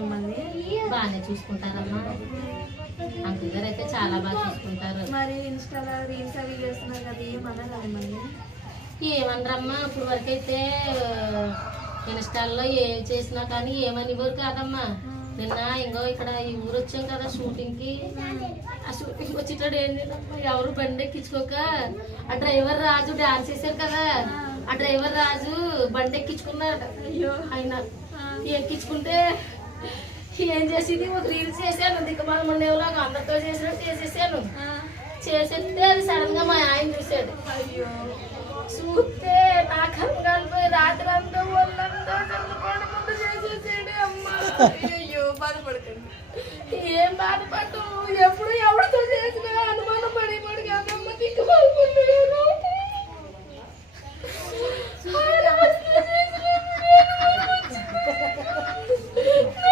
మిమ్మల్ని? బాగానే చూసుకుంటారమ్మా. అంకుల్ గారు అయితే చాలా బాగా చూసుకుంటారు. మరి ఇన్స్టాలో రీల్స్ అవి చేస్తున్నారు కదా, ఏమన్నా మిమ్మల్ని? ఏమనరమ్మా, ఇప్పుడు వరకు అయితే ఇన్స్టాల్లో ఏం చేసినా కానీ ఏమనివ్వరు కాదమ్మా. నిన్న ఇంకో ఇక్కడ ఈ ఊరు వచ్చాం కదా షూటింగ్ కి. ఆ షూటింగ్ వచ్చేటాడు ఏం లేదమ్మా, ఎవరు బండి ఎక్కించుకోక ఆ డ్రైవర్ రాజు డాన్స్ చేశారు కదా, ఆ డ్రైవర్ రాజు బండి ఎక్కించుకున్నాడు. అయ్యో. ఆయన ఎక్కించుకుంటే ఏం చేసేది, ఒక రీల్స్ చేశాను దిక్కుమాల మండేలాగా అందరితో చేసినట్టు చేసేసాను. చేసేస్తే అది సడన్ గా మా ఆయన చూసాడు. అయ్యో. చూస్తే నా కన్ను కలిపోయి రాత్రి అంతా వాళ్ళంతా చల్లుకోవడం ముందు చేసేసాడు. అమ్మా అయ్యో, బాధపడకండి. ఏం బాధపడ్డు, ఎప్పుడు ఎవరితో చేసినా అనుమానం పడి కదమ్మ దిక్కుమాల